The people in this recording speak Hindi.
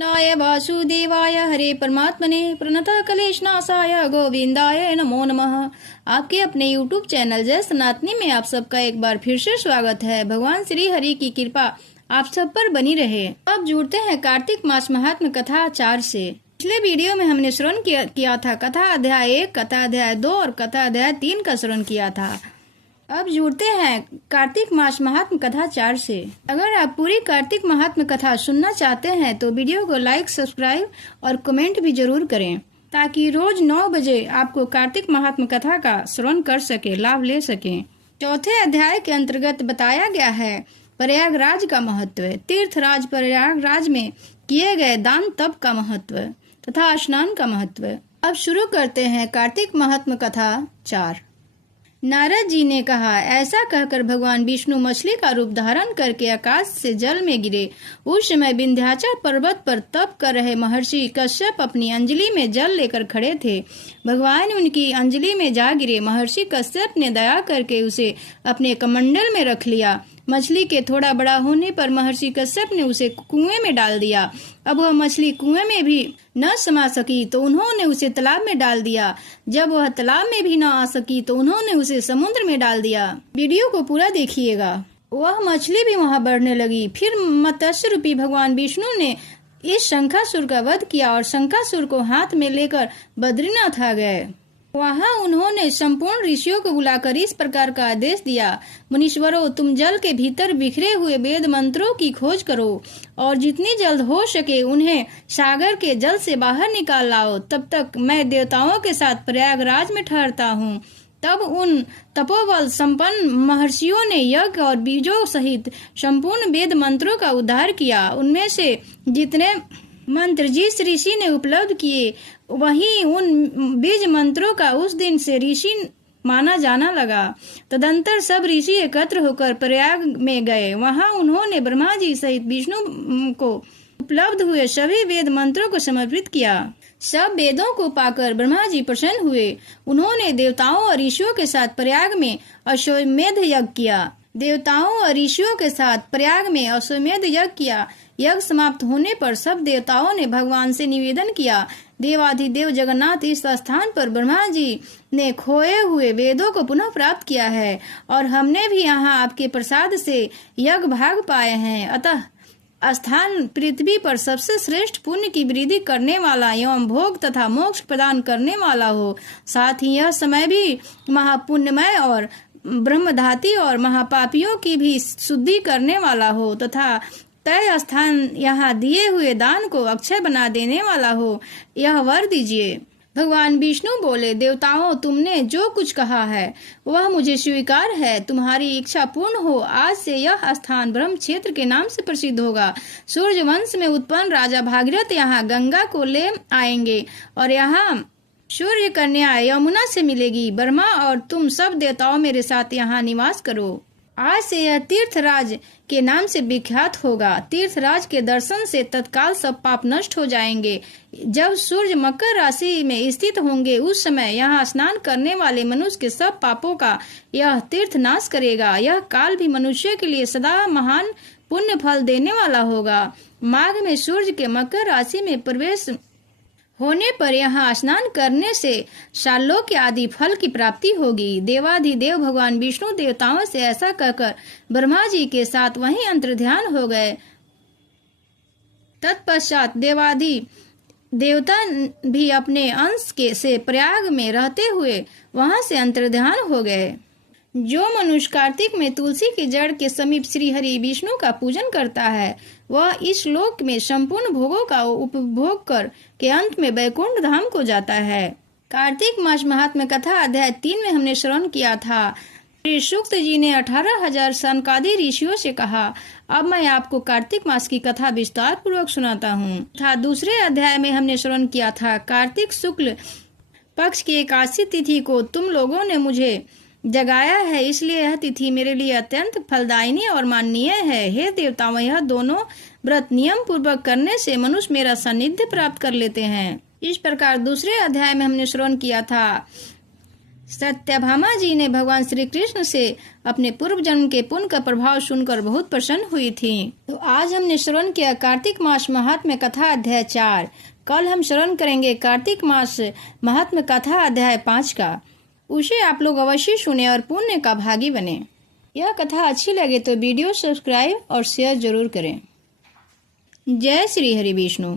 नाय वासुदेवाय हरे परमात्मने प्रणतः कलेशनाशाय गोविंदाय नमो नमः। आपके अपने YouTube चैनल जय सनातनी में आप सबका एक बार फिर से स्वागत है। भगवान श्री हरि की कृपा आप सब पर बनी रहे। अब जुड़ते हैं कार्तिक मास महात्म्य कथा 4 से। पिछले वीडियो में हमने श्रवण किया था कथा अध्याय 1, कथा अध्याय 2 और कथा अध्याय 3 का श्रवण किया था। अब जुड़ते हैं कार्तिक मास महात्म्य कथा 4 से। अगर आप पूरी कार्तिक महात्म्य कथा सुनना चाहते हैं तो वीडियो को लाइक, सब्सक्राइब और कमेंट भी जरूर करें, ताकि रोज 9 बजे आपको कार्तिक महात्म्य कथा का श्रवण कर सके, लाभ ले सकें। चौथे अध्याय के अंतर्गत बताया गया है प्रयागराज का महत्व, तीर्थराज प्रयागराज में किए गए दान तप का महत्व तथा स्नान का महत्व। अब शुरू करते हैं कार्तिक महात्म्य कथा 4। नारद जी ने कहा, ऐसा कहकर भगवान विष्णु मछली का रूप धारण करके आकाश से जल में गिरे। उस समय विंध्याचल पर्वत पर तप कर रहे महर्षि कश्यप अपनी अंजलि में जल लेकर खड़े थे। भगवान उनकी अंजलि में जा गिरे। महर्षि कश्यप ने दया करके उसे अपने कमंडल में रख लिया। मछली के थोड़ा बड़ा होने पर महर्षि कश्यप ने उसे कुएं में डाल दिया। अब वह मछली कुएं में भी न समा सकी तो उन्होंने उसे तालाब में डाल दिया। जब वह तालाब में भी न आ सकी तो उन्होंने उसे समुद्र में डाल दिया। वीडियो को पूरा देखिएगा। वह मछली भी वहां बढ़ने लगी। फिर मत्स्य रूपी भगवान विष्णु ने इस शंखासुर का वध किया और शंखासुर को हाथ में लेकर बद्रीनाथ आ गए। वहां उन्होंने संपूर्ण ऋषियों को बुलाकर इस प्रकार का आदेश दिया, मुनीश्वरों, तुम जल के भीतर बिखरे हुए वेद मंत्रों की खोज करो और जितनी जल्द हो सके उन्हें सागर के जल से बाहर निकाल लाओ। तब तक मैं देवताओं के साथ प्रयागराज में ठहरता हूँ। तब उन तपोबल संपन्न महर्षियों ने यज्ञ और बीजों सहित संपूर्ण वेद मंत्रों का उद्धार किया। उनमें से जितने मंत्र जिस ऋषि ने उपलब्ध किए, वही उन बीज मंत्रों का उस दिन से ऋषि माना जाना लगा। तदंतर सब ऋषि एकत्र होकर प्रयाग में गए। वहां उन्होंने ब्रह्मा जी सहित विष्णु को उपलब्ध हुए सभी वेद मंत्रों को समर्पित किया। सब वेदों को पाकर ब्रह्मा जी प्रसन्न हुए। उन्होंने देवताओं और ऋषियों के साथ प्रयाग में अश्वमेध यज्ञ किया। देवताओं और ऋषियों के साथ प्रयाग में अश्वमेध यज्ञ किया। यज्ञ समाप्त होने पर सब देवताओं ने भगवान से निवेदन किया, देवाधिदेव जगन्नाथ, इस स्थान पर ब्रह्मा जी ने खोए हुए वेदों को पुनः प्राप्त किया है और हमने भी यहाँ आपके प्रसाद से यज्ञ भाग पाए हैं। अतः स्थान पृथ्वी पर सबसे श्रेष्ठ पुण्य की वृद्धि करने वाला एवं भोग तथा मोक्ष प्रदान करने वाला हो। साथ ही यह समय भी महापुण्यमय और ब्रह्मधाती और महापापियों की भी शुद्धि करने वाला हो तथा तय स्थान यहाँ दिए हुए दान को अक्षय बना देने वाला हो, यह वर दीजिए। भगवान विष्णु बोले, देवताओं, तुमने जो कुछ कहा है वह मुझे स्वीकार है। तुम्हारी इच्छा पूर्ण हो। आज से यह स्थान ब्रह्म क्षेत्र के नाम से प्रसिद्ध होगा। सूर्य वंश में उत्पन्न राजा भागीरथ यहाँ गंगा को ले आएंगे और यहाँ सूर्य कन्या यमुना से मिलेगी। ब्रह्मा और तुम सब देवताओं मेरे साथ यहाँ निवास करो। आज से यह तीर्थराज के नाम से विख्यात होगा। तीर्थराज के दर्शन से तत्काल सब पाप नष्ट हो जाएंगे। जब सूर्य मकर राशि में स्थित होंगे उस समय यहाँ स्नान करने वाले मनुष्य के सब पापों का यह तीर्थ नाश करेगा। यह काल भी मनुष्य के लिए सदा महान पुण्य फल देने वाला होगा। माघ में सूर्य के मकर राशि में प्रवेश होने पर यहाँ स्नान करने से शालोक्य आदि फल की प्राप्ति होगी। देवाधिदेव भगवान विष्णु देवताओं से ऐसा कहकर ब्रह्मा जी के साथ वहीं अंतर्ध्यान हो गए। तत्पश्चात देवादि देवता भी अपने अंश के से प्रयाग में रहते हुए वहां से अंतर्ध्यान हो गए। जो मनुष्य कार्तिक में तुलसी की जड़ के समीप श्री हरि विष्णु का पूजन करता है, वह इस लोक में संपूर्ण भोगों का उपभोग कर के अंत में वैकुंठ धाम को जाता है। कार्तिक मास महात्म्य कथा अध्याय 3 में हमने श्रवण किया था। श्री सूक्त जी ने 18,000 सनकादि ऋषियों से कहा, अब मैं आपको कार्तिक मास की कथा विस्तार पूर्वक सुनाता हूँ। दूसरे अध्याय में हमने श्रवण किया था, कार्तिक शुक्ल पक्ष की एकादशी तिथि को तुम लोगों ने मुझे जगाया है, इसलिए यह तिथि मेरे लिए अत्यंत फलदायिनी और माननीय है। हे देवताओं, यह दोनों व्रत नियम पूर्वक करने से मनुष्य मेरा सानिध्य प्राप्त कर लेते हैं। इस प्रकार दूसरे अध्याय में हमने श्रवण किया था, सत्यभामा जी ने भगवान श्री कृष्ण से अपने पूर्व जन्म के पुण्य का प्रभाव सुनकर बहुत प्रसन्न हुई थी। तो आज हमने श्रवण किया कार्तिक मास महात्म्य कथा अध्याय 4। कल हम श्रवण करेंगे कार्तिक मास महात्म्य कथा अध्याय 5 का। उसे आप लोग अवश्य सुने और पुण्य का भागी बने। यह कथा अच्छी लगे तो वीडियो सब्सक्राइब और शेयर जरूर करें। जय श्री हरि विष्णु।